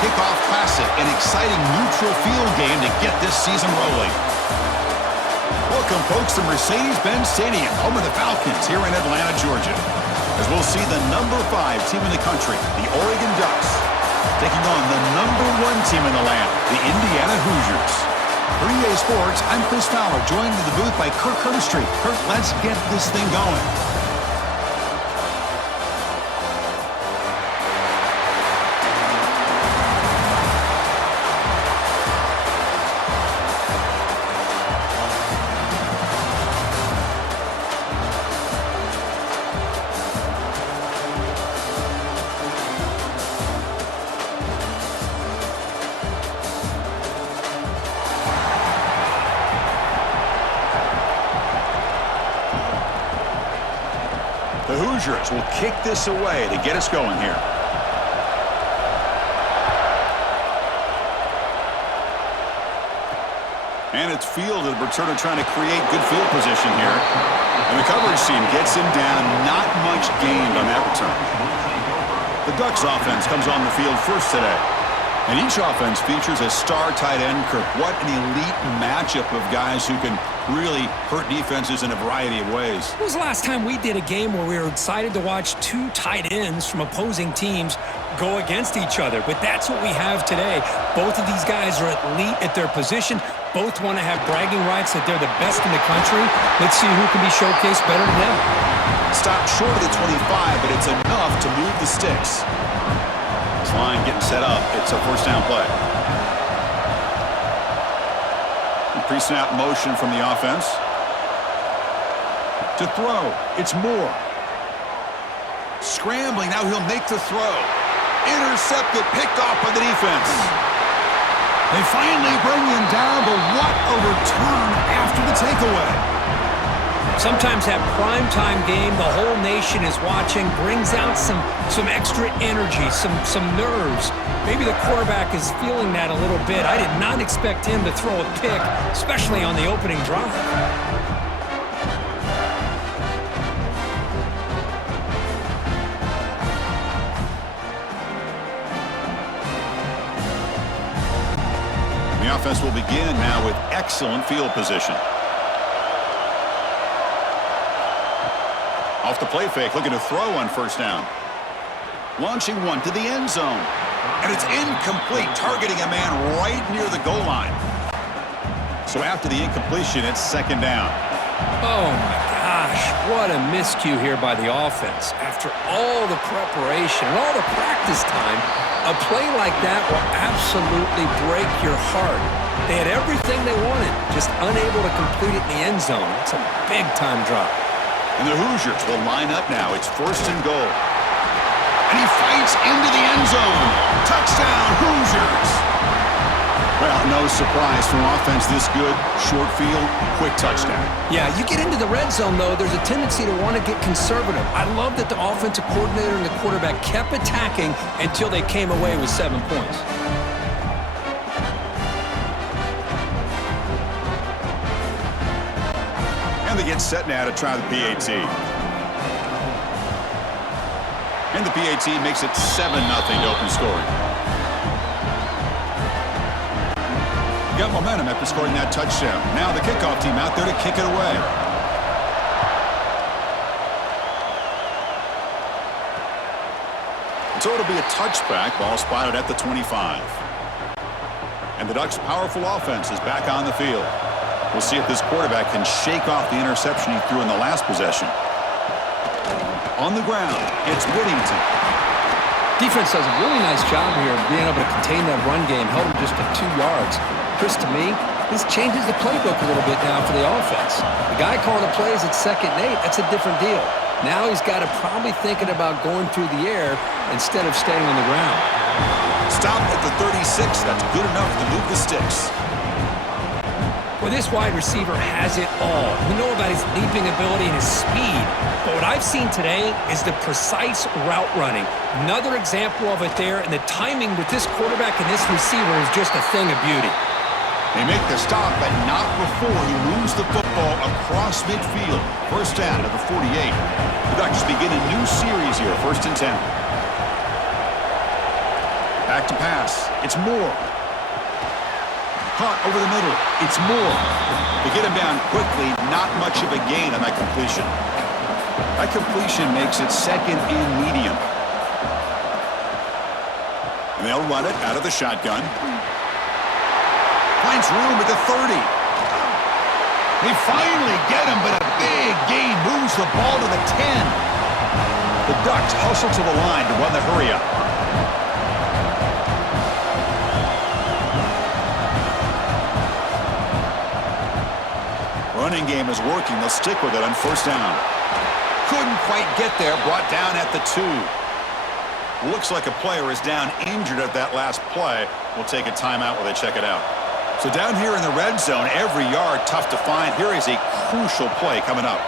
kickoff classic, an exciting neutral field game to get this season rolling. Welcome, folks, to Mercedes-Benz Stadium, home of the Falcons here in Atlanta, Georgia, as we'll see the number 5 team in the country, the Oregon Ducks, taking on the number 1 team in the land, the Indiana Hoosiers. For EA Sports, I'm Chris Fowler, joined in the booth by Kirk Herbstreit. Kirk, let's get this thing going. The Hoosiers will kick this away to get us going here. And it's fielded. Returner trying to create good field position here. And the coverage team gets him down. Not much gained on that return. The Ducks offense comes on the field first today. And each offense features a star tight end, Kirk. What an elite matchup of guys who can really hurt defenses in a variety of ways. When was the last time we did a game where we were excited to watch 2 tight ends from opposing teams go against each other? But that's what we have today. Both of these guys are elite at their position. Both want to have bragging rights that they're the best in the country. Let's see who can be showcased better than them. Stopped short of the 25, but it's enough to move the sticks. This line getting set up. It's a first down play. Pre-snap motion from the offense. To throw. It's Moore. Scrambling. Now he'll make the throw. Intercepted. Picked off by the defense. They finally bring him down, but what a return after the takeaway. Sometimes that primetime game, the whole nation is watching, brings out some extra energy, some nerves. Maybe the quarterback is feeling that a little bit. I did not expect him to throw a pick, especially on the opening drive. The offense will begin now with excellent field position. Off the play fake, looking to throw on first down. Launching one to the end zone. And it's incomplete, targeting a man right near the goal line. So after the incompletion, it's second down. Oh, my gosh. What a miscue here by the offense. After all the preparation and all the practice time, a play like that will absolutely break your heart. They had everything they wanted, just unable to complete it in the end zone. It's a big-time drop. And the Hoosiers will line up now. It's first and goal. And he fights into the end zone. Touchdown, Hoosiers. Well, no surprise from offense this good. Short field, quick touchdown. Yeah, you get into the red zone, though, there's a tendency to want to get conservative. I love that the offensive coordinator and the quarterback kept attacking until they came away with 7 points. And they get set now to try the PAT. And the PAT makes it 7-0 to open scoring. Got momentum after scoring that touchdown. Now the kickoff team out there to kick it away. So it'll be a touchback. Ball spotted at the 25. And the Ducks' powerful offense is back on the field. We'll see if this quarterback can shake off the interception he threw in the last possession. On the ground, it's Whittington. Defense does a really nice job here of being able to contain that run game, held him just to 2 yards. Chris, to me, this changes the playbook a little bit now for the offense. The guy calling the plays at 2nd and 8, that's a different deal. Now he's got to probably thinking about going through the air instead of staying on the ground. Stop at the 36. That's good enough to move the sticks. Well, this wide receiver has it all. We know about his leaping ability and his speed, but what I've seen today is the precise route running. Another example of it there, and the timing with this quarterback and this receiver is just a thing of beauty. They make the stop, but not before he moves the football across midfield. First down at the 48. The Ducks begin a new series here, 1st and 10. Back to pass. It's Moore. Caught over the middle. It's Moore. They get him down quickly. Not much of a gain on that completion. That completion makes it second and medium. And they'll run it out of the shotgun. Finds room at the 30. They finally get him, but a big gain moves the ball to the 10. The Ducks hustle to the line to run the hurry-up. Running game is working. They'll stick with it on first down. Couldn't quite get there. Brought down at the 2. Looks like a player is down injured at that last play. We'll take a timeout while they check it out. So down here in the red zone, every yard tough to find. Here is a crucial play coming up.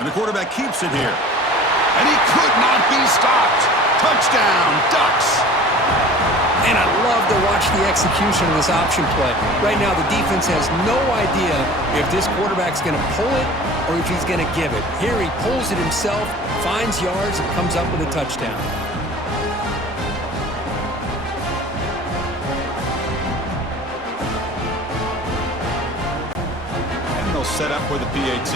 And the quarterback keeps it here. And he could not be stopped. Touchdown, Ducks. And I love to watch the execution of this option play. Right now, the defense has no idea if this quarterback's going to pull it or if he's going to give it. Here he pulls it himself, finds yards, and comes up with a touchdown. And they'll set up for the PAT.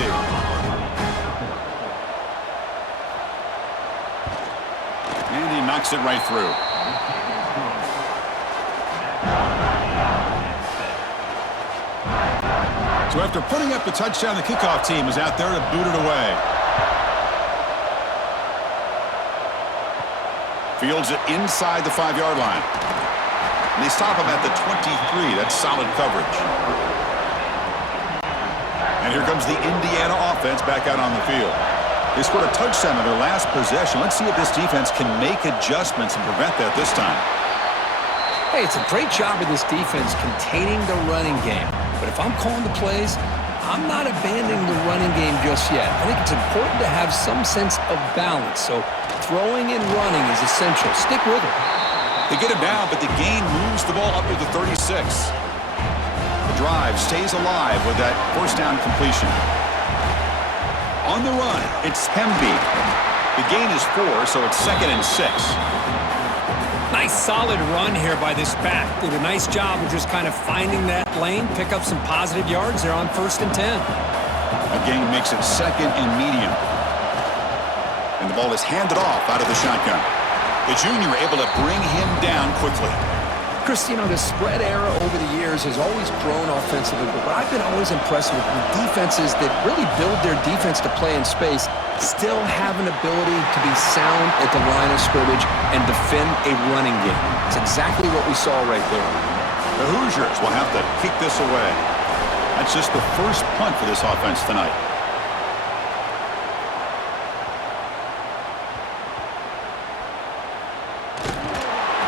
And he knocks it right through. So after putting up the touchdown, the kickoff team is out there to boot it away. Fields it inside the 5-yard line. And they stop him at the 23. That's solid coverage. And here comes the Indiana offense back out on the field. They scored a touchdown in their last possession. Let's see if this defense can make adjustments and prevent that this time. Hey, it's a great job of this defense containing the running game. But if I'm calling the plays, I'm not abandoning the running game just yet. I think it's important to have some sense of balance. So throwing and running is essential. Stick with it. They get him down, but the gain moves the ball up to the 36. The drive stays alive with that first down completion. On the run, it's Hemby. The gain is 4, so it's 2nd and 6. Nice solid run here by this back. Did a nice job of just kind of finding that lane, pick up some positive yards there on 1st and 10. A gain makes it 2nd and medium. And the ball is handed off out of the shotgun. The junior able to bring him down quickly. Chris, you know, the spread era over the years has always grown offensively, but what I've been always impressed with defenses that really build their defense to play in space still have an ability to be sound at the line of scrimmage and defend a running game. It's exactly what we saw right there. The Hoosiers will have to kick this away. That's just the first punt for this offense tonight.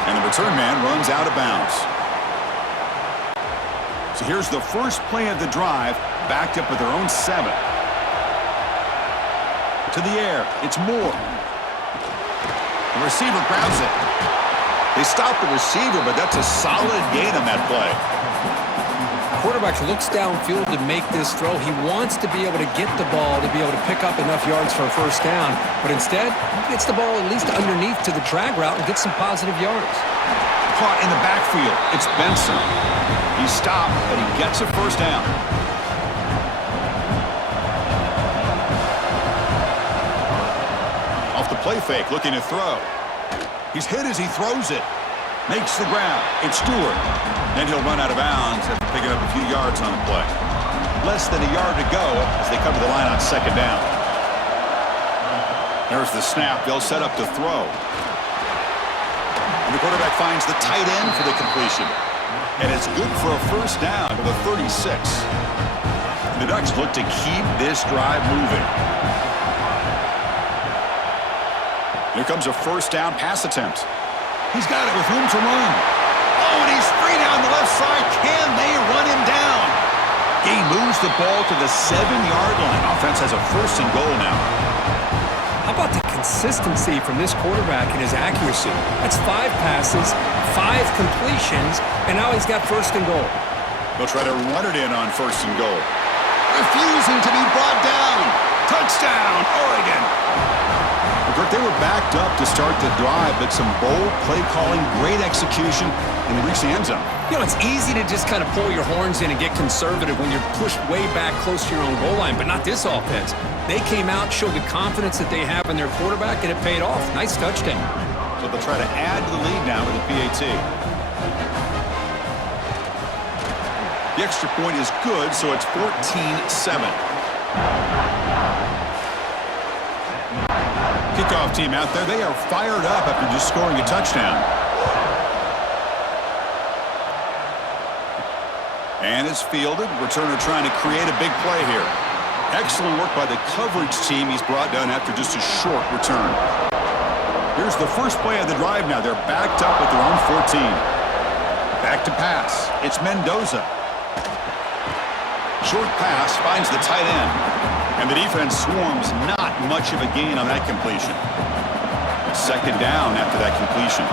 And the return man runs out of bounds. So here's the first play of the drive, backed up with their own 7. To the air, it's Moore. The receiver grabs it. They stop the receiver, but that's a solid gain on that play. Quarterback looks downfield to make this throw. He wants to be able to get the ball to be able to pick up enough yards for a first down, but instead, he gets the ball at least underneath to the drag route and gets some positive yards. Caught in the backfield, it's Benson. He stopped, but he gets a first down. Off the play fake, looking to throw. He's hit as he throws it. Makes the grab. It's Stewart. Then he'll run out of bounds after picking up a few yards on the play. Less than a yard to go as they come to the line on 2nd down. There's the snap. They'll set up to throw. And the quarterback finds the tight end for the completion. And it's good for a first down to the 36. The Ducks look to keep this drive moving. Here comes a first down pass attempt. He's got it with room to run. Oh, and he's free down the left side. Can they run him down? He moves the ball to the 7-yard line. Offense has a 1st and goal now. How about the consistency from this quarterback and his accuracy? That's 5 passes, 5 completions, and now he's got 1st and goal. They'll try to run it in on 1st and goal. Refusing to be brought down. Touchdown, Oregon. The Kirk, they were backed up to start the drive, but some bold play calling, great execution, and they reached the end zone. You know, it's easy to just kind of pull your horns in and get conservative when you're pushed way back close to your own goal line, but not this offense. They came out, showed the confidence that they have in their quarterback, and it paid off. Nice touchdown. So they'll try to add to the lead now with the PAT. The extra point is good, so it's 14-7. Kickoff team out there, they are fired up after just scoring a touchdown. And it's fielded. Returner trying to create a big play here. Excellent work by the coverage team he's brought down after just a short return. Here's the first play of the drive now. They're backed up at their own 14. Back to pass. It's Mendoza. Short pass finds the tight end. And the defense swarms, not much of a gain on that completion. Second down after that completion.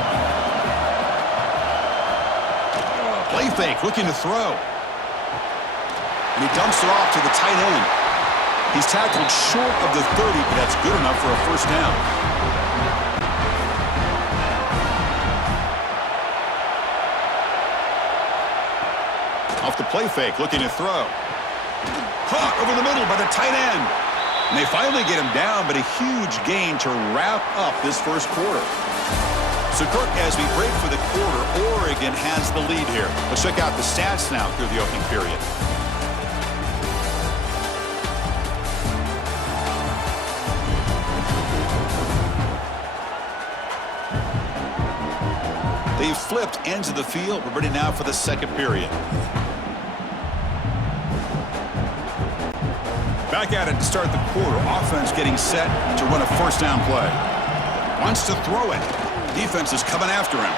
Play fake, looking to throw. And he dumps it off to the tight end. He's tackled short of the 30, but that's good enough for a first down. Off the play fake, looking to throw. Caught over the middle by the tight end. And they finally get him down, but a huge gain to wrap up this first quarter. So, Kirk, as we break for the quarter, Oregon has the lead here. Let's check out the stats now through the opening period. They've flipped ends of the field. We're ready now for the second period. Back at it to start the quarter. Offense getting set to run a first down play. Wants to throw it. Defense is coming after him.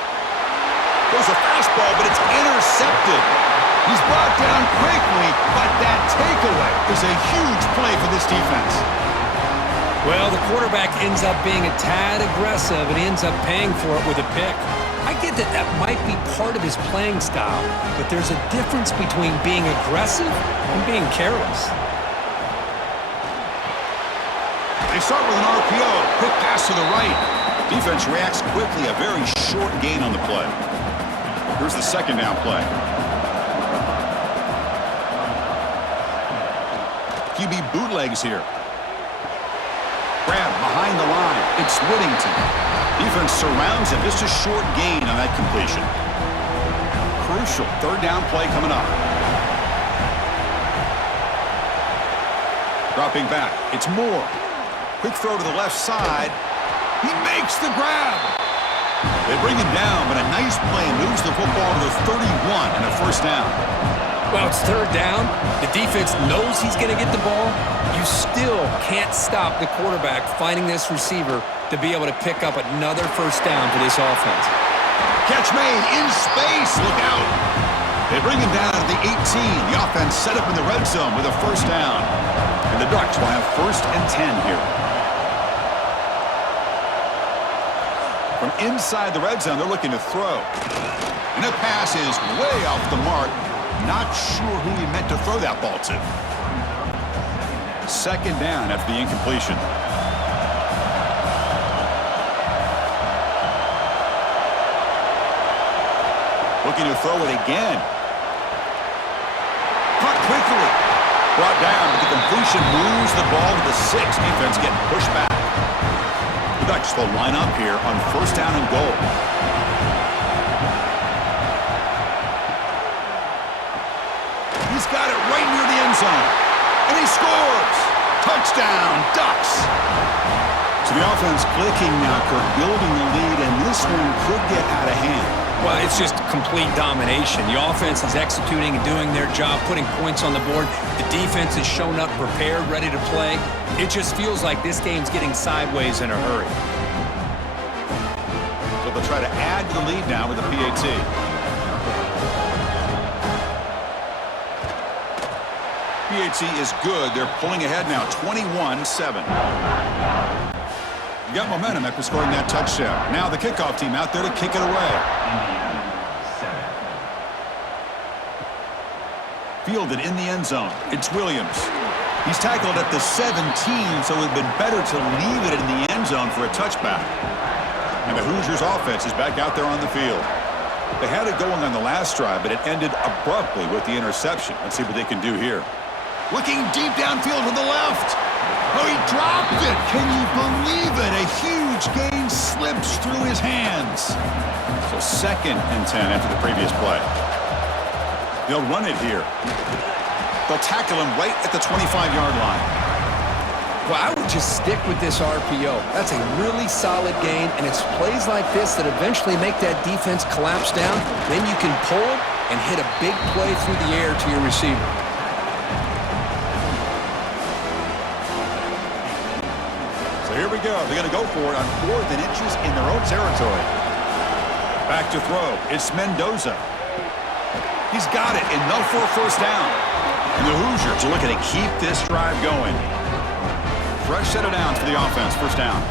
Goes a fastball, but it's intercepted. He's brought down quickly, but that takeaway is a huge play for this defense. Well, the quarterback ends up being a tad aggressive, and he ends up paying for it with a pick. I get that that might be part of his playing style, but there's a difference between being aggressive and being careless. They start with an RPO. Quick pass to the right. Defense reacts quickly. A very short gain on the play. Here's the second down play. QB bootlegs here. Grab behind the line. It's Whittington. Defense surrounds him. Just a short gain on that completion. Crucial third down play coming up. Dropping back. It's Moore. Quick throw to the left side. He makes the grab. They bring him down, but a nice play moves the football to the 31 and a first down. Well, it's third down. The defense knows he's going to get the ball. You still can't stop the quarterback finding this receiver to be able to pick up another first down for this offense. Catch made in space. Look out. They bring him down at the 18. The offense set up in the red zone with a first down. And the Ducks will have first and 10 here. From inside the red zone, they're looking to throw. And the pass is way off the mark. Not sure who he meant to throw that ball to. Second down after the incompletion. Looking to throw it again. Caught quickly. Brought down, but the completion moves the ball to the 6. Defense getting pushed back. The Ducks will line up here on first down and goal. He's got it right near the end zone. And he scores! Touchdown, Ducks! So the offense clicking now, Kirk, building the lead, and this one could get out of hand. Well, it's just complete domination. The offense is executing and doing their job, putting points on the board. The defense has shown up prepared, ready to play. It just feels like this game's getting sideways in a hurry. So they'll try to add to the lead now with the PAT. PAT is good. They're pulling ahead now, 21-7. You got momentum after scoring that touchdown. Now the kickoff team out there to kick it away. Fielded in the end zone. It's Williams. He's tackled at the 17, so it would have been better to leave it in the end end zone for a touchback. And the Hoosiers offense is back out there on the field. They had it going on the last drive, but it ended abruptly with the interception. Let's see what they can do here. Looking deep downfield to the left. Oh, he dropped it. Can you believe it? A huge gain slips through his hands. So 2nd and 10 after the previous play. They'll run it here. They'll tackle him right at the 25-yard line. Well, I would just stick with this RPO. That's a really solid gain, and it's plays like this that eventually make that defense collapse down. Then you can pull and hit a big play through the air to your receiver. So here we go. They're going to go for it on 4th and inches in their own territory. Back to throw. It's Mendoza. He's got it, enough for a first down. And the Hoosiers are looking to keep this drive going. Fresh set of downs for the offense. First down.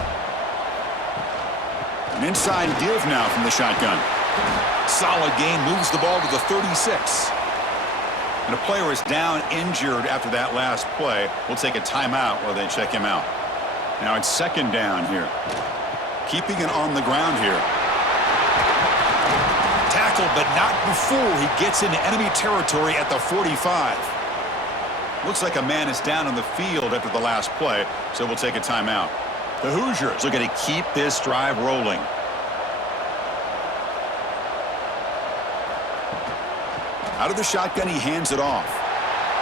An inside give now from the shotgun. Solid gain. Moves the ball to the 36. And a player is down injured after that last play. We'll take a timeout while they check him out. Now it's 2nd down here. Keeping it on the ground here. Tackled, but not before he gets into enemy territory at the 45. Looks like a man is down on the field after the last play, so we'll take a timeout. The Hoosiers looking to keep this drive rolling. Out of the shotgun, he hands it off.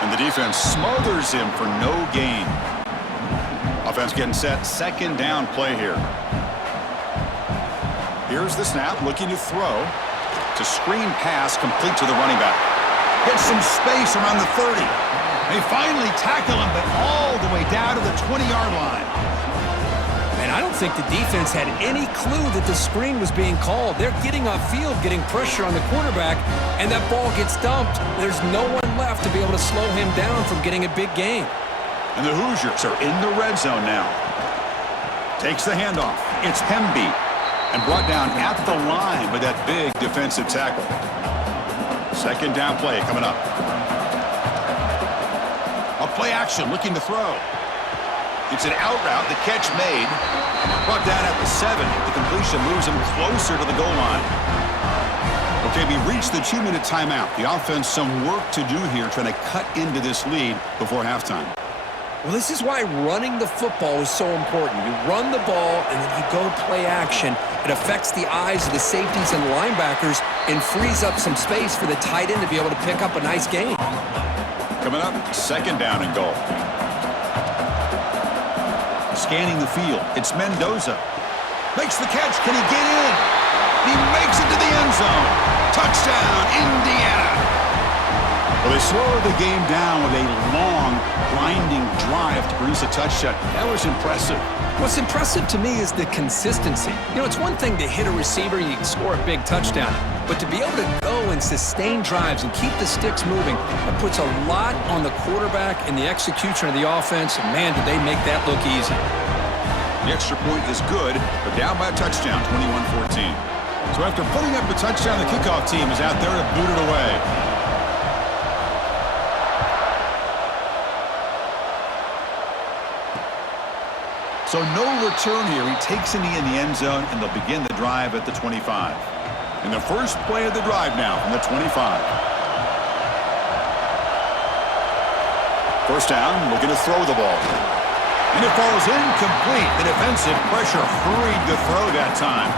And the defense smothers him for no gain. Offense getting set. 2nd down play here. Here's the snap, looking to throw. To screen pass complete to the running back. Gets some space around the 30. They finally tackle him, but all the way down to the 20-yard line. And I don't think the defense had any clue that the screen was being called. They're getting off field, getting pressure on the quarterback, and that ball gets dumped. There's no one left to be able to slow him down from getting a big gain. And the Hoosiers are in the red zone now. Takes the handoff. It's Hemby. And brought down at the line with that big defensive tackle. 2nd down play coming up. A play action looking to throw. It's an out route. The catch made. Brought down at the 7. The completion moves him closer to the goal line. Okay, we reached the 2-minute timeout. The offense some work to do here trying to cut into this lead before halftime. Well, this is why running the football is so important. You run the ball, and then you go play action. It affects the eyes of the safeties and linebackers and frees up some space for the tight end to be able to pick up a nice gain. Coming up, 2nd down and goal. Scanning the field. It's Mendoza. Makes the catch. Can he get in? He makes it to the end zone. Touchdown, Indiana. Well, they slow the game down with a long, grinding drive to produce a touchdown. That was impressive. What's impressive to me is the consistency. You know, it's one thing to hit a receiver and you can score a big touchdown, but to be able to go and sustain drives and keep the sticks moving, that puts a lot on the quarterback and the execution of the offense, and man, did they make that look easy. The extra point is good, but down by a touchdown, 21-14. So after putting up a touchdown, the kickoff team is out there to boot it away. So no return here. He takes it in the end zone, and they'll begin the drive at the 25. And the first play of the drive now from the 25. First down, looking to throw the ball. And it falls incomplete. The defensive pressure hurried the throw that time.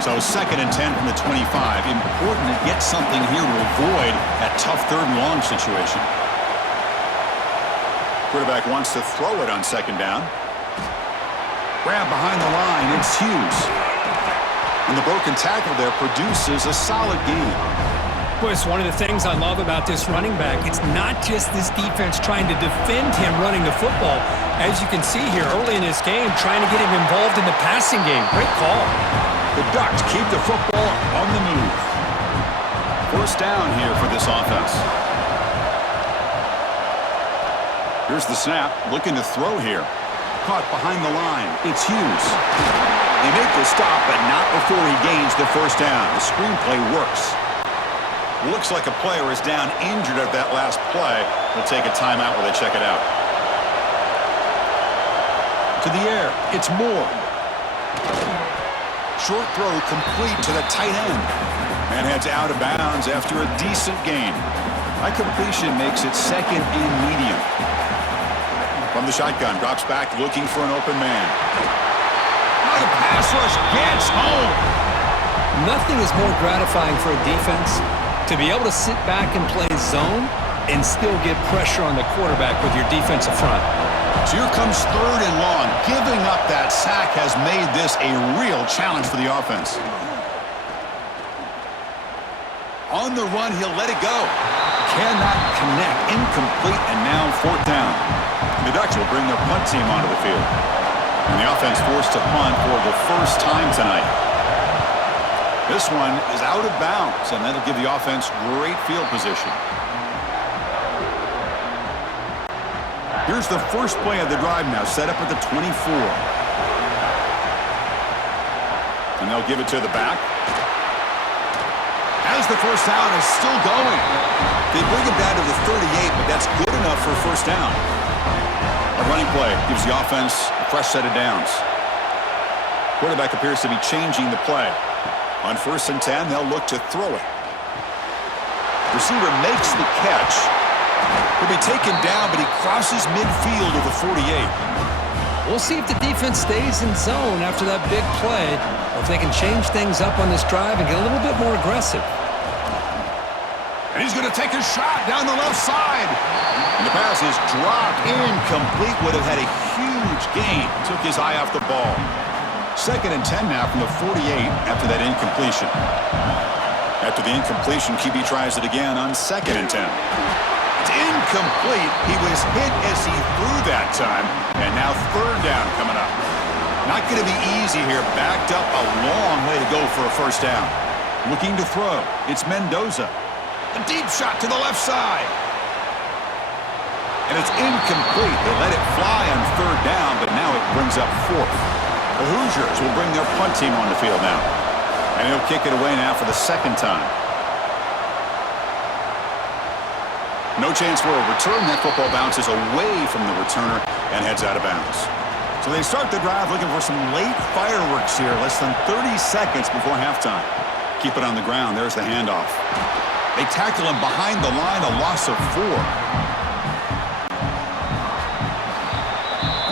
So 2nd and 10 from the 25. Important to get something here to avoid that tough 3rd and long situation. Quarterback wants to throw it on 2nd down. Grab behind the line, it's Hughes. And the broken tackle there produces a solid gain. Boy, it's one of the things I love about this running back. It's not just this defense trying to defend him running the football. As you can see here early in this game, trying to get him involved in the passing game. Great call. The Ducks keep the football on the move. First down here for this offense. Here's the snap, looking to throw here. Caught behind the line. It's Hughes. They make the stop, but not before he gains the first down. The screenplay works. Looks like a player is down injured at that last play. We'll take a timeout while they check it out. To the air. It's Moore. Short throw complete to the tight end. And heads out of bounds after a decent gain. That completion makes it second and medium. From the shotgun, drops back looking for an open man. Oh, the pass rush gets home. Nothing is more gratifying for a defense to be able to sit back and play zone and still get pressure on the quarterback with your defensive front. So here comes third and long. Giving up that sack has made this a real challenge for the offense. On the run, he'll let it go. Cannot connect. Incomplete, and now fourth down. The Ducks will bring their punt team onto the field. And the offense forced to punt for the first time tonight. This one is out of bounds, and that'll give the offense great field position. Here's the first play of the drive now, set up at the 24. And they'll give it to the back. As the first down is still going. They bring it down to the 38, but that's good enough for a first down. A running play gives the offense a fresh set of downs. Quarterback appears to be changing the play. On 1st and 10, they'll look to throw it. Receiver makes the catch. He'll be taken down, but he crosses midfield to the 48. We'll see if the defense stays in zone after that big play, or if they can change things up on this drive and get a little bit more aggressive. And he's going to take a shot down the left side. And the pass is dropped. Incomplete. Would have had a huge gain. Took his eye off the ball. 2nd and 10 now from the 48 after that incompletion. After the incompletion, QB tries it again on 2nd and 10. It's incomplete. He was hit as he threw that time. And now 3rd down coming up. Not going to be easy here. Backed up a long way to go for a first down. Looking to throw. It's Mendoza. A deep shot to the left side. And it's incomplete. They let it fly on 3rd down, but now it brings up 4th. The Hoosiers will bring their punt team on the field now. And he'll kick it away now for the 2nd time. No chance for a return. That football bounces away from the returner and heads out of bounds. So they start the drive looking for some late fireworks here. Less than 30 seconds before halftime. Keep it on the ground. There's the handoff. They tackle him behind the line, a loss of 4.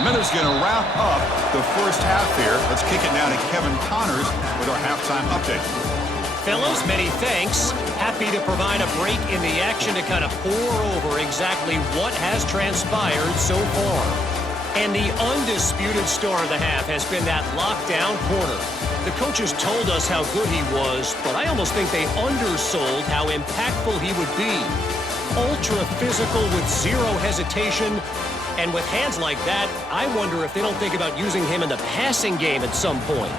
Miller's going to wrap up the first half here. Let's kick it now to Kevin Connors with our halftime update. Fellas, many thanks. Happy to provide a break in the action to kind of pour over exactly what has transpired so far. And the undisputed star of the half has been that lockdown corner. The coaches told us how good he was, but I almost think they undersold how impactful he would be. Ultra physical with zero hesitation. And with hands like that, I wonder if they don't think about using him in the passing game at some point.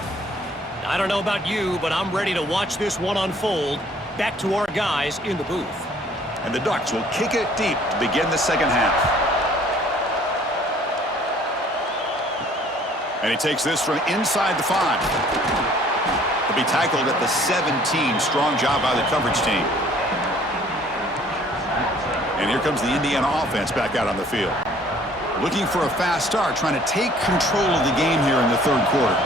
I don't know about you, but I'm ready to watch this one unfold. Back to our guys in the booth. And the Ducks will kick it deep to begin the second half. And he takes this from inside the 5. He'll be tackled at the 17. Strong job by the coverage team. And here comes the Indiana offense back out on the field. Looking for a fast start, trying to take control of the game here in the 3rd quarter.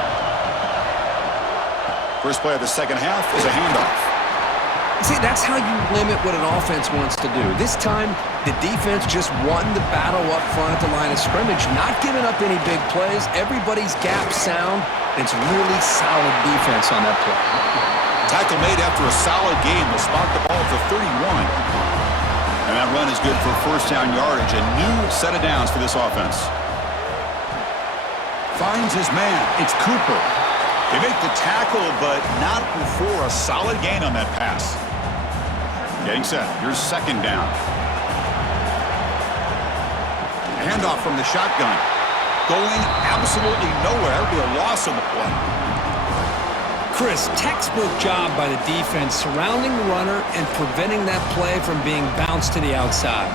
First play of the second half is a handoff. See, that's how you limit what an offense wants to do. This time, the defense just won the battle up front at the line of scrimmage, not giving up any big plays. Everybody's gap sound. It's really solid defense on that play. Tackle made after a solid game. They'll spot the ball at the 31. And that run is good for first down yardage. A new set of downs for this offense. Finds his man. It's Cooper. They make the tackle, but not before a solid gain on that pass. Getting set. Here's 2nd down. A handoff from the shotgun. Going absolutely nowhere. It'll be a loss on the play. Chris, textbook job by the defense surrounding the runner and preventing that play from being bounced to the outside.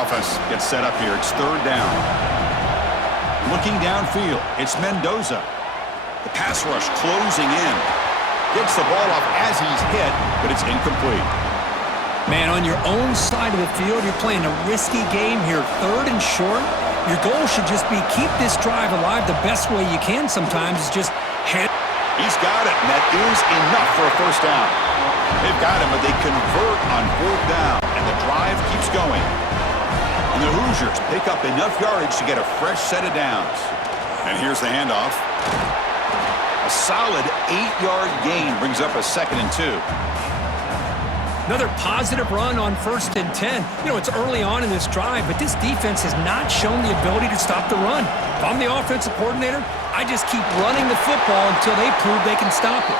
Offense gets set up here. It's 3rd down. Looking downfield, it's Mendoza. The pass rush closing in. Gets the ball off as he's hit, but it's incomplete. Man, on your own side of the field, you're playing a risky game here. 3rd and short. Your goal should just be keep this drive alive the best way you can sometimes is just hand. He's got it, and that is enough for a first down. They've got him, but they convert on fourth down, and the drive keeps going. And the Hoosiers pick up enough yardage to get a fresh set of downs. And here's the handoff. A solid 8-yard gain brings up a 2nd and 2. Another positive run on 1st and 10. You know, it's early on in this drive, but this defense has not shown the ability to stop the run. If I'm the offensive coordinator, I just keep running the football until they prove they can stop it.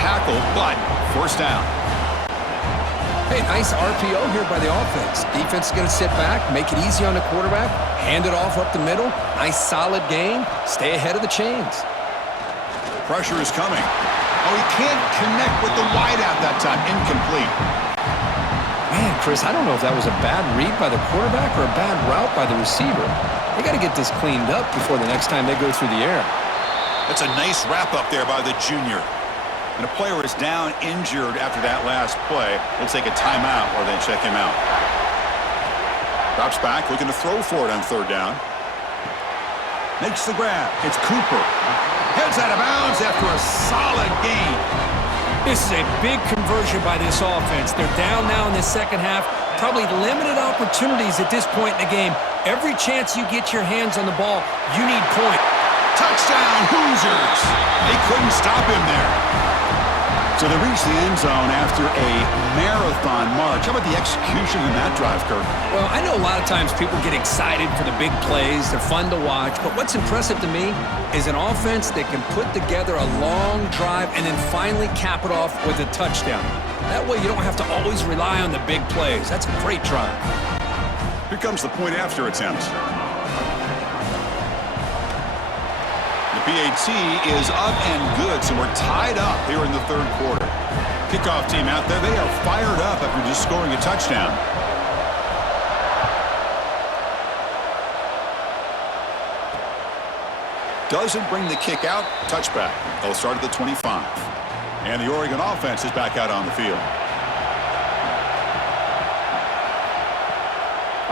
Tackle, but first down. Hey, nice RPO here by the offense. Defense is going to sit back, make it easy on the quarterback, hand it off up the middle. Nice solid gain. Stay ahead of the chains. Pressure is coming. Oh, he can't connect with the wideout that time. Incomplete. Man, Chris, I don't know if that was a bad read by the quarterback or a bad route by the receiver. They got to get this cleaned up before the next time they go through the air. That's a nice wrap up there by the junior. And a player is down injured after that last play. We'll take a timeout or then check him out. Drops back, looking to throw for it on 3rd down. Makes the grab. It's Cooper. Heads out of bounds after a solid gain. This is a big conversion by this offense. They're down now in the second half. Probably limited opportunities at this point in the game. Every chance you get your hands on the ball, you need point. Touchdown, Hoosiers. They couldn't stop him there. So they reach the end zone after a marathon march. How about the execution in that drive, Kirk? Well, I know a lot of times people get excited for the big plays. They're fun to watch. But what's impressive to me is an offense that can put together a long drive and then finally cap it off with a touchdown. That way you don't have to always rely on the big plays. That's a great drive. Here comes the point after attempt. The PAT is up and good, so we're tied up here in the 3rd quarter. Kickoff team out there, they are fired up after just scoring a touchdown. Doesn't bring the kick out, touchback. They'll start at the 25. And the Oregon offense is back out on the field.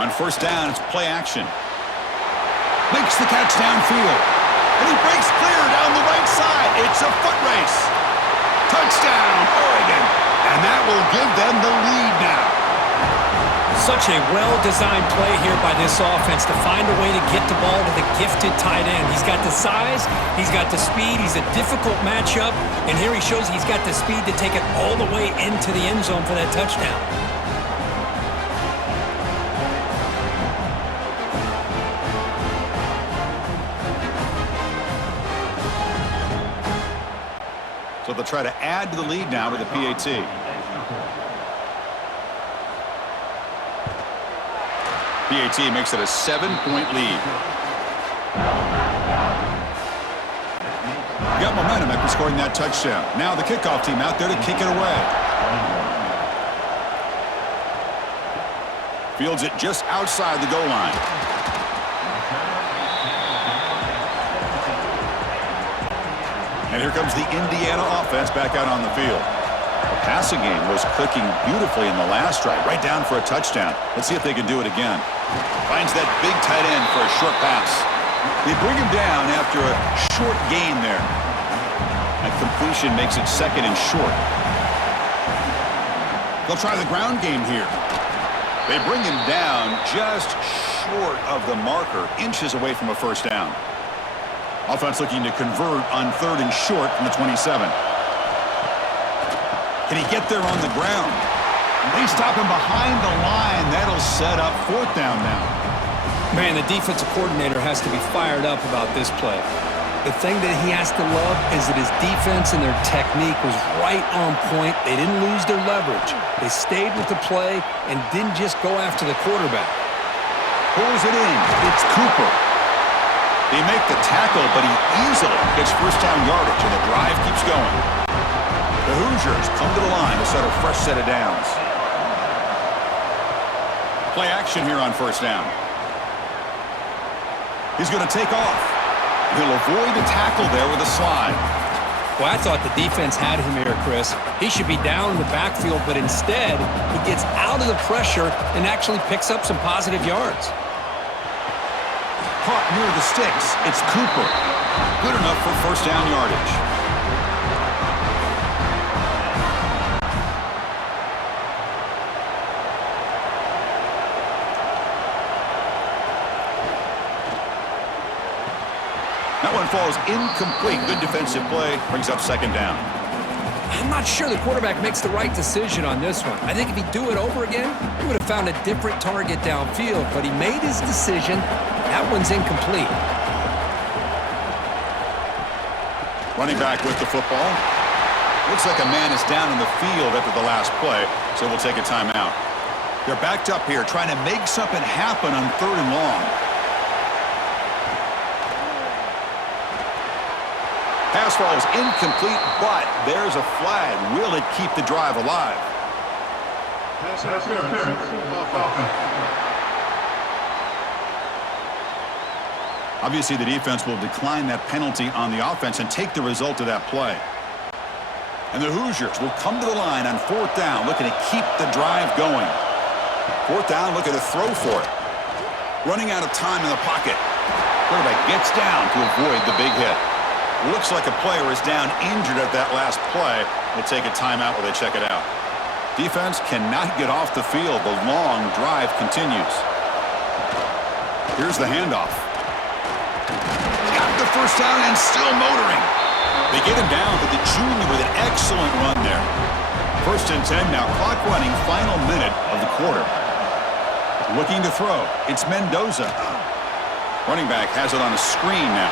On 1st down, it's play action. Makes the catch downfield. And he breaks clear down the right side. It's a foot race. Touchdown, Oregon. And that will give them the lead now. Such a well-designed play here by this offense to find a way to get the ball to the gifted tight end. He's got the size, he's got the speed, he's a difficult matchup, and here he shows he's got the speed to take it all the way into the end zone for that touchdown. So they'll try to add to the lead now with the PAT. PAT makes it a 7-point lead. Got momentum after scoring that touchdown. Now the kickoff team out there to kick it away. Fields it just outside the goal line. And here comes the Indiana offense back out on the field. The passing game was clicking beautifully in the last drive, right down for a touchdown. Let's see if they can do it again. Finds that big tight end for a short pass. They bring him down after a short gain there. That completion makes it 2nd and short. They'll try the ground game here. They bring him down just short of the marker, inches away from a first down. Offense looking to convert on 3rd and short from the 27. Can he get there on the ground? They stop him behind the line. That'll set up 4th down now. Man, the defensive coordinator has to be fired up about this play. The thing that he has to love is that his defense and their technique was right on point. They didn't lose their leverage. They stayed with the play and didn't just go after the quarterback. Pulls it in. It's Cooper. They make the tackle, but he easily gets first down yardage, and the drive keeps going. The Hoosiers come to the line to set a fresh set of downs. Play action here on 1st down. He's going to take off. He'll avoid the tackle there with a slide. Well, I thought the defense had him here, Chris. He should be down in the backfield, but instead, he gets out of the pressure and actually picks up some positive yards. caught near the sticks. It's Cooper. Good enough for first down yardage. That one falls incomplete. Good defensive play. Brings up second down. I'm not sure the quarterback makes the right decision on this one. I think if he'd do it over again, he would have found a different target downfield, but he made his decision. That one's incomplete. Running back with the football. Looks like a man is down in the field after the last play, so we'll take a timeout. They're backed up here trying to make something happen on 3rd and long. Pass falls incomplete, but there's a flag. Will it keep the drive alive? Obviously, the defense will decline that penalty on the offense and take the result of that play. And the Hoosiers will come to the line on 4th down, looking to keep the drive going. 4th down, looking to throw for it. Running out of time in the pocket. Quarterback gets down to avoid the big hit. Looks like a player is down injured at that last play. We'll take a timeout while they check it out. Defense cannot get off the field. The long drive continues. Here's the handoff. Got the first down and still motoring. They get him down, but the junior with an excellent run there. 1st and 10 now. Clock running. Final minute of the quarter. Looking to throw. It's Mendoza. Running back has it on a screen now.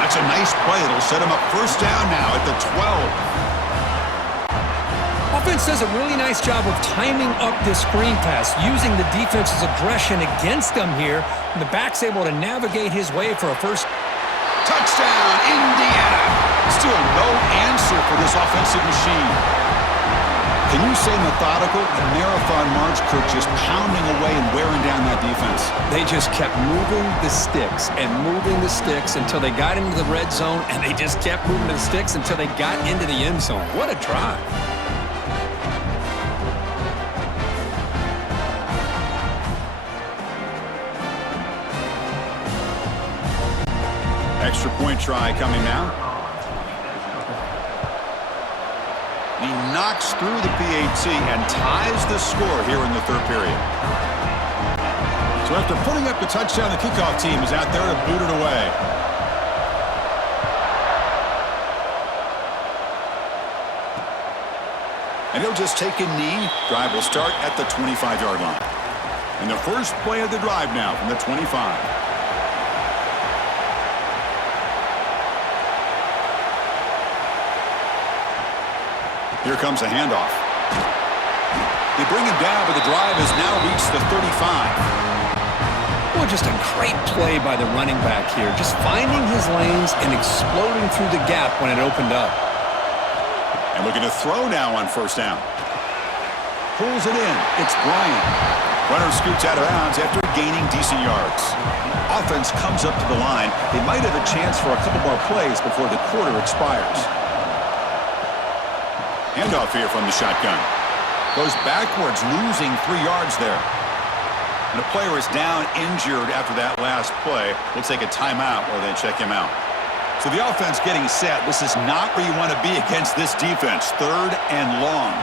That's a nice play. It'll set him up first down now at the 12. Offense does a really nice job of timing up this screen pass, using the defense's aggression against them here. And the back's able to navigate his way for a first. Touchdown, Indiana. Still no answer for this offensive machine. Can you say methodical? A marathon march, Kirk, just pounding away and wearing down that defense. They just kept moving the sticks and moving the sticks until they got into the red zone, and they just kept moving the sticks until they got into the end zone. What a drive. Extra point try coming now. He knocks through the PAT and ties the score here in the 3rd period. So after putting up the touchdown, the kickoff team is out there to boot it away. And he'll just take a knee. Drive will start at the 25-yard line. And the first play of the drive now from the 25. Here comes a handoff. They bring him down, but the drive has now reached the 35. Well, just a great play by the running back here. Just finding his lanes and exploding through the gap when it opened up. And looking to throw now on first down. Pulls it in. It's Bryant. Runner scoots out of bounds after gaining decent yards. Offense comes up to the line. They might have a chance for a couple more plays before the quarter expires. Handoff here from the shotgun. Goes backwards, losing 3 yards there. And a player is down injured after that last play. We'll take a timeout while they check him out. So the offense getting set. This is not where you want to be against this defense. 3rd and long.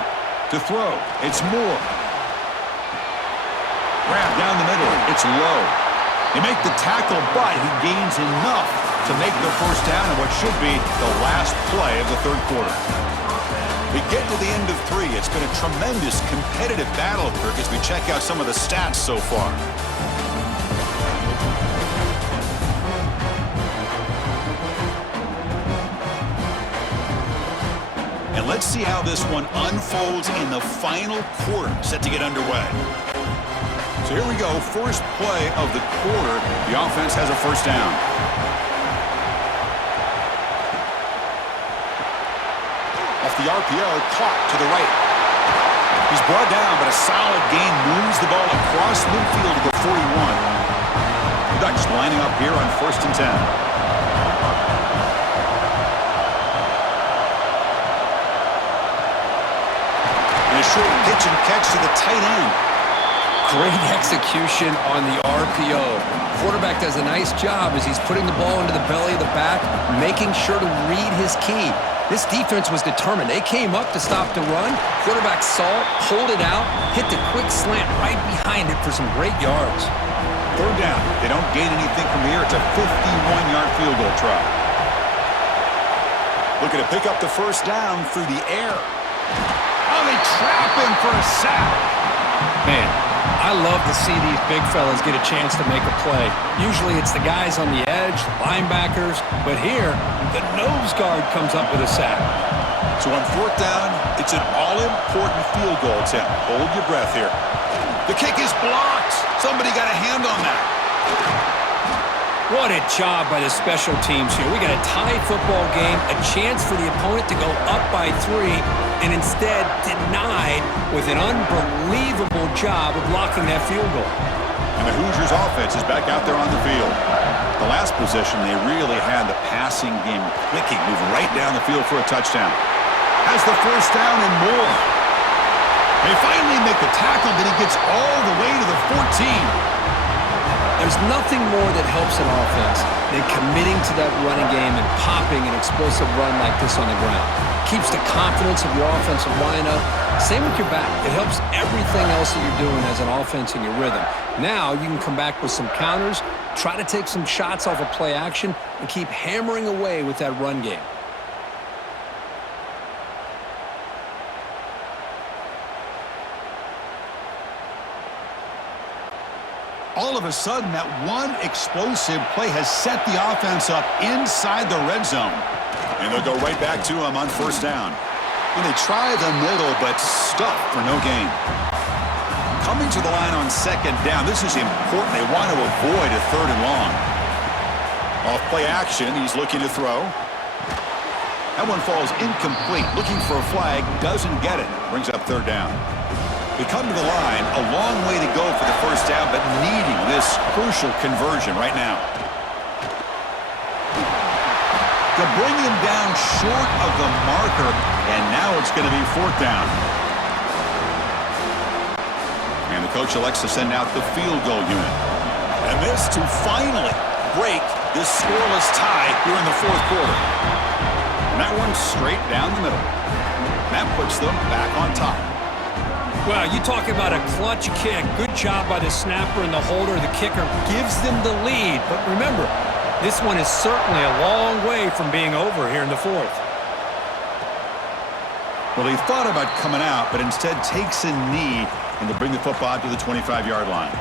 To throw, it's Moore. Grab down the middle. It's low. They make the tackle, but he gains enough to make the first down in what should be the last play of the 3rd quarter. We get to the end of 3. It's been a tremendous competitive battle, Kirk, as we check out some of the stats so far. And let's see how this one unfolds in the final quarter, set to get underway. So here we go, first play of the quarter. The offense has a first down. Off the RPO, caught to the right. He's brought down, but a solid gain moves the ball across midfield to the 41. The Ducks lining up here on 1st and 10. And a short pitch and catch to the tight end. Great execution on the RPO. Quarterback does a nice job as he's putting the ball into the belly of the back, making sure to read his key. This defense was determined. They came up to stop the run. Quarterback saw it, pulled it out, hit the quick slant right behind it for some great yards. Third down. They don't gain anything from here. It's a 51-yard field goal try. Looking to pick up the first down through the air. Oh, they trap him for a sack. Man, I love to see these big fellas get a chance to make a play. Usually it's the guys on the edge, the linebackers, but here, the nose guard comes up with a sack. So on fourth down, it's an all-important field goal attempt. Hold your breath here. The kick is blocked. Somebody got a hand on that. What a job by the special teams here. We got a tie football game, a chance for the opponent to go up by 3, and instead denied with an unbelievable job of blocking that field goal. And the Hoosiers offense is back out there on the field. The last possession, they really had the passing game clicking, moving right down the field for a touchdown. Has the first down and more. They finally make the tackle, but he gets all the way to the 14. There's nothing more that helps an offense than committing to that running game and popping an explosive run like this on the ground. Keeps the confidence of your offensive line up. Same with your back. It helps everything else that you're doing as an offense in your rhythm. Now you can come back with some counters, try to take some shots off of play action, and keep hammering away with that run game. All of a sudden, that one explosive play has set the offense up inside the red zone. And they'll go right back to him on first down. And they try the middle, but stuff for no gain. Coming to the line on second down, this is important. They want to avoid a third and long. Off play action, he's looking to throw. That one falls incomplete. Looking for a flag, doesn't get it. Brings up third down. They come to the line, a long way to go for the first down, but needing this crucial conversion right now. To bring him down short of the marker, and now it's going to be fourth down. And the coach elects to send out the field goal unit. And this to finally break this scoreless tie here in the fourth quarter. And that one straight down the middle. And that puts them back on top. Well, you talk about a clutch kick. Good job by the snapper and the holder. The kicker gives them the lead. But remember, this one is certainly a long way from being over here in the fourth. Well, he thought about coming out, but instead takes a knee and to bring the football to the 25-yard line.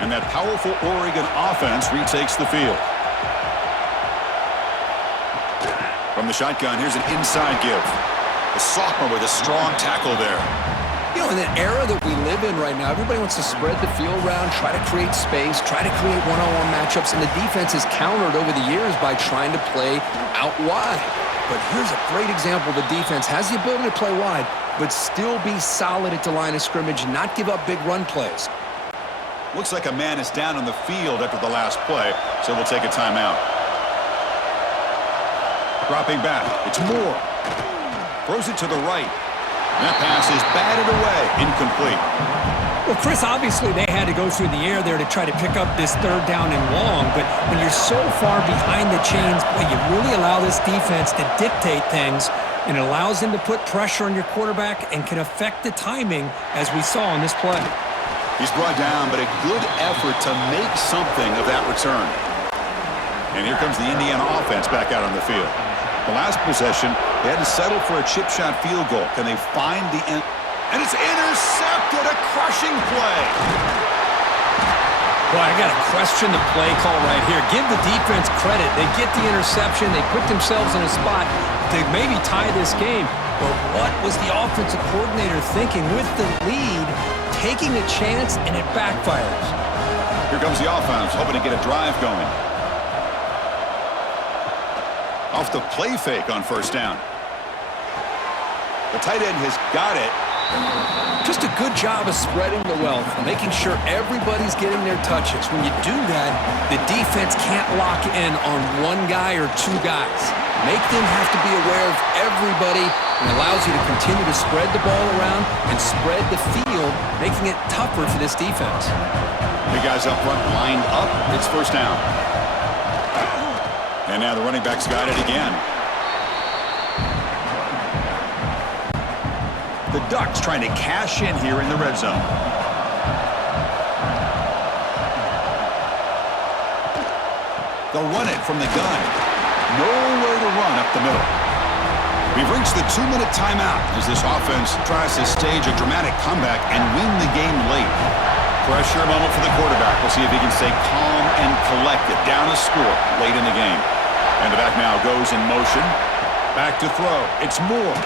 And that powerful Oregon offense retakes the field. From the shotgun, here's an inside give. The sophomore with a strong tackle there. You know, in the era that we live in right now, everybody wants to spread the field around, try to create space, try to create one-on-one matchups, and the defense has countered over the years by trying to play out wide. But here's a great example. The defense has the ability to play wide, but still be solid at the line of scrimmage and not give up big run plays. Looks like a man is down on the field after the last play, so we'll take a timeout. Dropping back, it's Moore. Throws it to the right. That pass is batted away, incomplete. Well, Chris, obviously they had to go through the air there to try to pick up this third down and long, but when you're so far behind the chains, boy, you really allow this defense to dictate things, and it allows them to put pressure on your quarterback and can affect the timing, as we saw on this play. He's brought down, but a good effort to make something of that return. And here comes the Indiana offense back out on the field. The last possession, they had to settle for a chip shot field goal. Can they find the end? And it's intercepted, a crushing play. Boy, I got to question the play call right here. Give the defense credit. They get the interception. They put themselves in a spot to maybe tie this game. But what was the offensive coordinator thinking with the lead, taking a chance, and it backfires? Here comes the offense, hoping to get a drive going. Off the play fake on first down. The tight end has got it. Just a good job of spreading the wealth, making sure everybody's getting their touches. When you do that, the defense can't lock in on one guy or two guys. make them have to be aware of everybody, and allows you to continue to spread the ball around and spread the field, making it tougher for this defense. The guys up front lined up. It's first down. And now the running back's got it again. The Ducks trying to cash in here in the red zone. They'll run it from the gun. Nowhere to run up the middle. We've reached the 2-minute timeout as this offense tries to stage a dramatic comeback and win the game late. Pressure moment for the quarterback. We'll see if he can stay calm and collected. Down a score late in the game. And the back now goes in motion. Back to throw. It's Moore.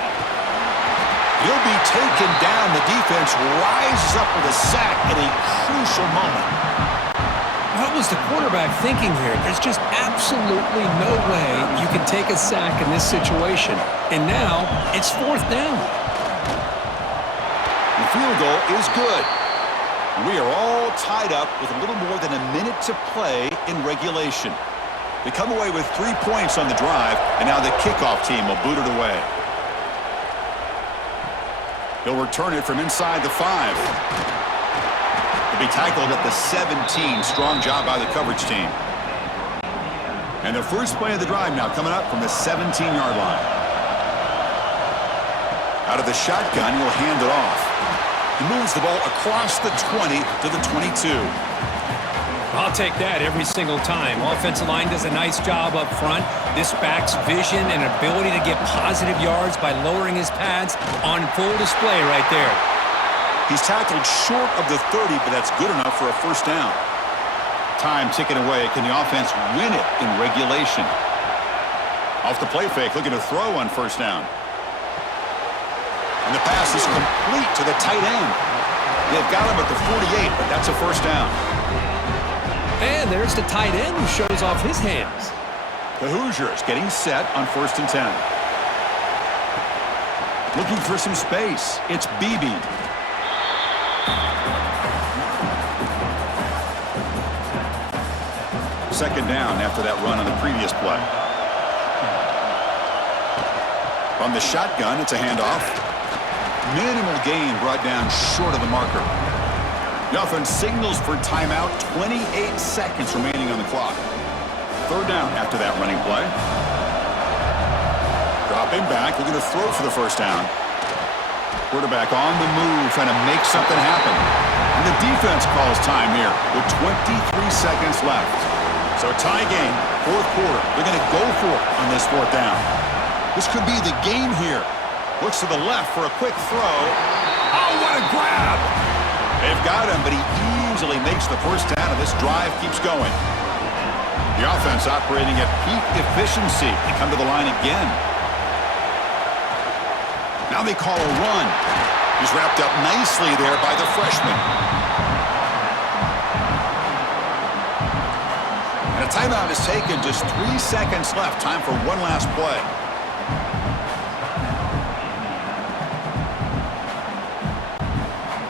He'll be taken down. The defense rises up with a sack at a crucial moment. What was the quarterback thinking here? There's just absolutely no way you can take a sack in this situation. And now it's fourth down. The field goal is good. We are all tied up with a little more than a minute to play in regulation. They come away with 3 points on the drive, and now the kickoff team will boot it away. He'll return it from inside the 5. He'll be tackled at the 17. Strong job by the coverage team. And the first play of the drive now coming up from the 17-yard line. Out of the shotgun, he'll hand it off. He moves the ball across the 20 to the 22. I'll take that every single time. Offensive line does a nice job up front. This back's vision and ability to get positive yards by lowering his pads on full display right there. He's tackled short of the 30, but that's good enough for a first down. Time ticking away. Can the offense win it in regulation? Off the play fake, looking to throw on first down. And the pass is complete to the tight end. They've got him at the 48, but that's a first down. And there's the tight end who shows off his hands. The Hoosiers getting set on 1st and 10. Looking for some space. It's Beebe. Second down after that run on the previous play. From the shotgun, it's a handoff. Minimal gain brought down short of the marker. The offense signals for timeout. 28 seconds remaining on the clock. Third down after that running play. Dropping back, looking to throw for the first down. Quarterback on the move, trying to make something happen. And the defense calls time here with 23 seconds left. So tie game, fourth quarter. They're going to go for it on this fourth down. This could be the game here. Looks to the left for a quick throw. Oh, what a grab! They've got him, but he easily makes the first down, and this drive keeps going. The offense operating at peak efficiency. They come to the line again. Now they call a run. He's wrapped up nicely there by the freshman. And a timeout is taken. Just 3 seconds left. Time for one last play.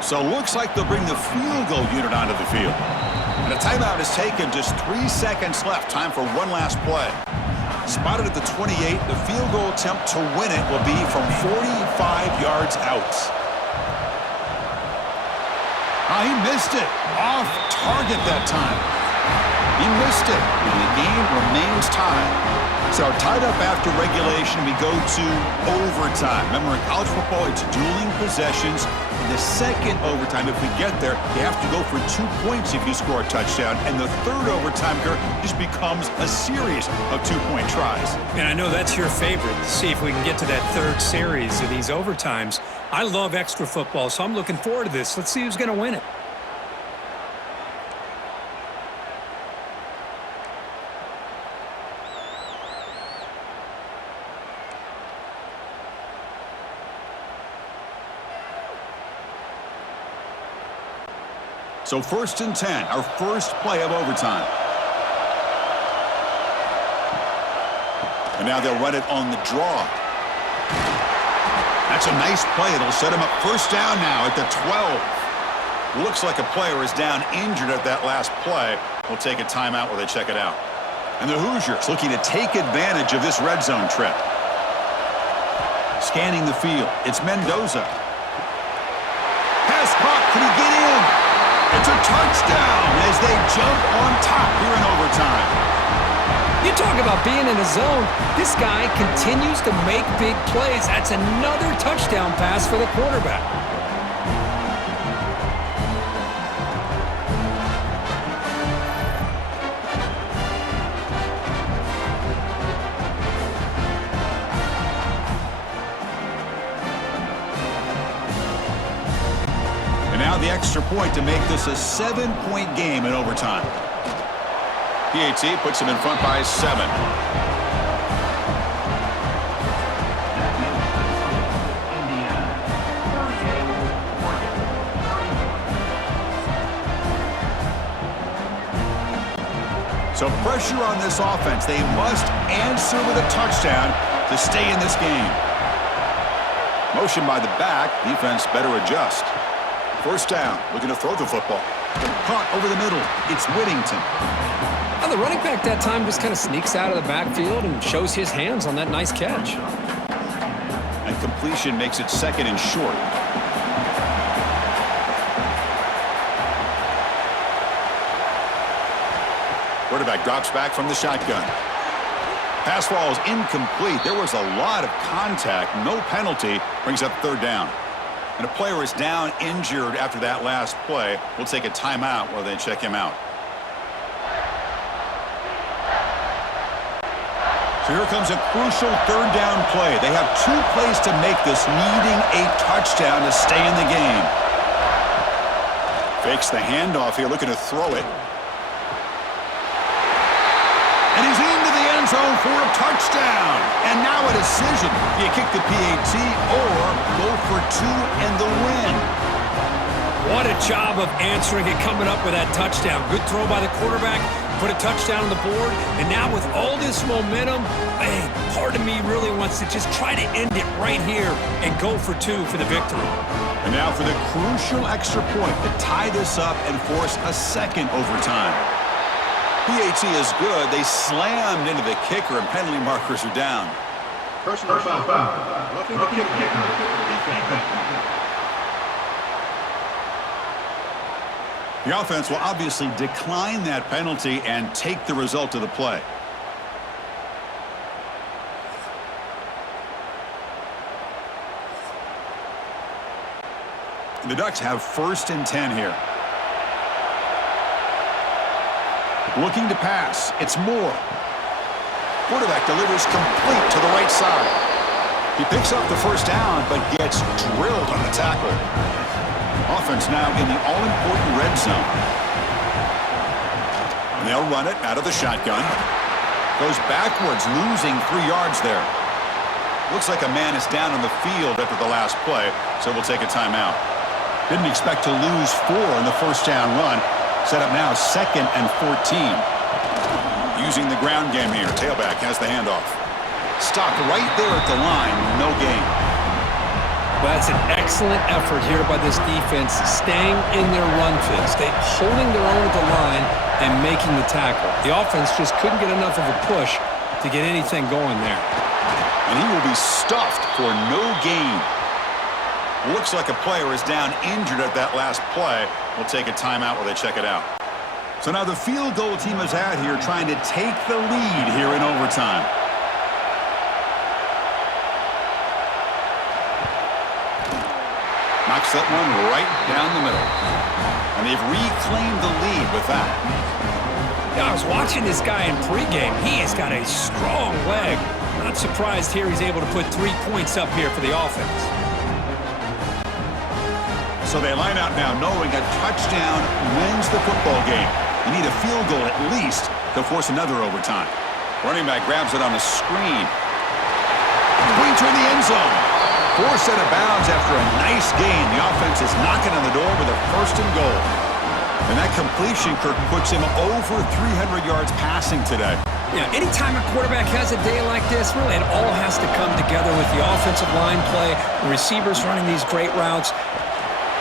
So it looks like they'll bring the field goal unit onto the field. And a timeout is taken. Just 3 seconds left. Time for one last play. Spotted at the 28. The field goal attempt to win it will be from 45 yards out. Oh, he missed it. Off target that time. He missed it, and the game remains tied. So tied up after regulation, we go to overtime. Remember, in college football, it's dueling possessions. In the second overtime, if we get there, you have to go for 2 points if you score a touchdown. And the third overtime here just becomes a series of 2-point tries. And I know that's your favorite, to see if we can get to that third series of these overtimes. I love extra football, so I'm looking forward to this. Let's see who's going to win it. So 1st and 10, our first play of overtime. And now they'll run it on the draw. That's a nice play. It'll set him up first down now at the 12. Looks like a player is down injured at that last play. We'll take a timeout while they check it out. And the Hoosiers looking to take advantage of this red zone trip. Scanning the field, it's Mendoza. Pass caught, can he get in? It's a touchdown as they jump on top here in overtime. You talk about being in the zone. This guy continues to make big plays. That's another touchdown pass for the quarterback. Now the extra point to make this a 7-point game in overtime. PAT puts him in front by 7. So pressure on this offense. They must answer with a touchdown to stay in this game. Motion by the back. Defense better adjust. First down, looking to throw the football. Caught over the middle. It's Whittington. Well, the running back that time just kind of sneaks out of the backfield and shows his hands on that nice catch. And completion makes it 2nd and short. Quarterback drops back from the shotgun. Pass ball is incomplete. There was a lot of contact. No penalty. Brings up 3rd down. And a player is down injured after that last play. We'll take a timeout while they check him out. So here comes a crucial 3rd down play. They have 2 plays to make this, needing a touchdown to stay in the game. Fakes the handoff here, looking to throw it. And he's into the end zone for a touchdown. And now a decision. Do you kick the PAT or go for 2 and the win? What a job of answering it, coming up with that touchdown. Good throw by the quarterback, put a touchdown on the board, and now with all this momentum, man, part of me really wants to just try to end it right here and go for 2 for the victory. And now for the crucial extra point to tie this up and force a 2nd overtime. PAT is good. They slammed into the kicker, and penalty markers are down. Personal foul. Roughing the kicker. The offense will obviously decline that penalty and take the result of the play. The Ducks have 1st and 10 here. Looking to pass. It's Moore. Quarterback delivers complete to the right side. He picks up the 1st down, but gets drilled on the tackle. Offense now in the all-important red zone. And they'll run it out of the shotgun. Goes backwards, losing 3 yards there. Looks like a man is down on the field after the last play, so we'll take a timeout. Didn't expect to lose 4 in the 1st down run. Set up now 2nd and 14. Using the ground game here. Tailback has the handoff. Stopped right there at the line. No gain. Well, that's an excellent effort here by this defense, staying in their run fix, holding their own at the line and making the tackle. The offense just couldn't get enough of a push to get anything going there. And he will be stuffed for no gain. Looks like a player is down injured at that last play. We'll take a timeout while they check it out. So now the field goal team is out here trying to take the lead here in overtime. Knocks that one right down the middle. And they've reclaimed the lead with that. Yeah, I was watching this guy in pregame. He has got a strong leg. Not surprised here he's able to put 3 points up here for the offense. So they line out now knowing a touchdown wins the football game. You need a field goal at least to force another overtime. Running back grabs it on the screen. Pointer in the end zone. 4 set of bounds after a nice gain. The offense is knocking on the door with a 1st and goal. And that completion, Kirk, puts him over 300 yards passing today. Yeah, anytime a quarterback has a day like this, really it all has to come together with the offensive line play, the receivers running these great routes.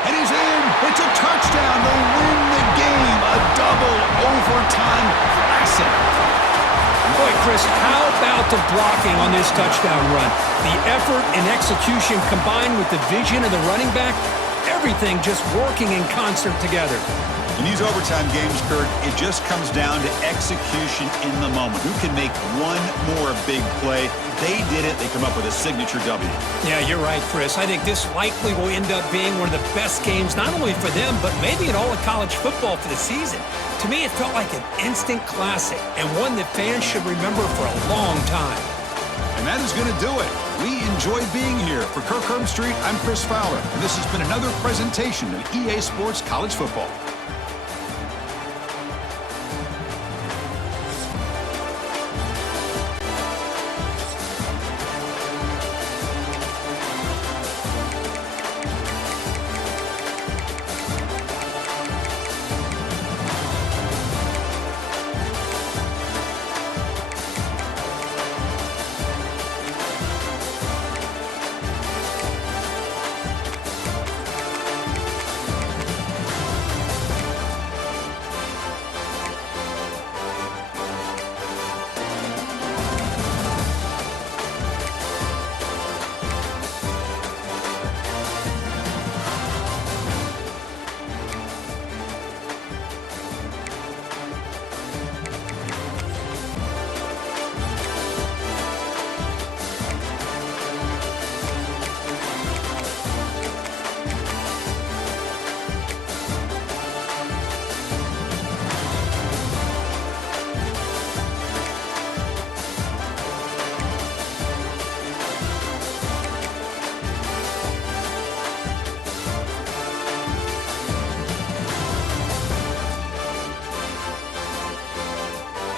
And he's in. It's a touchdown. They win the game. A double overtime classic. Boy, Chris, how about the blocking on this touchdown run? The effort and execution combined with the vision of the running back, everything just working in concert together. In these overtime games, Kurt, it just comes down to execution in the moment. Who can make one more big play? They did it. They come up with a signature W. Yeah, you're right, Chris. I think this likely will end up being one of the best games, not only for them, but maybe in all of college football for the season. To me, it felt like an instant classic and one that fans should remember for a long time. And that is going to do it. We enjoyed being here. For Kirk Street, I'm Chris Fowler, and this has been another presentation of EA Sports College Football.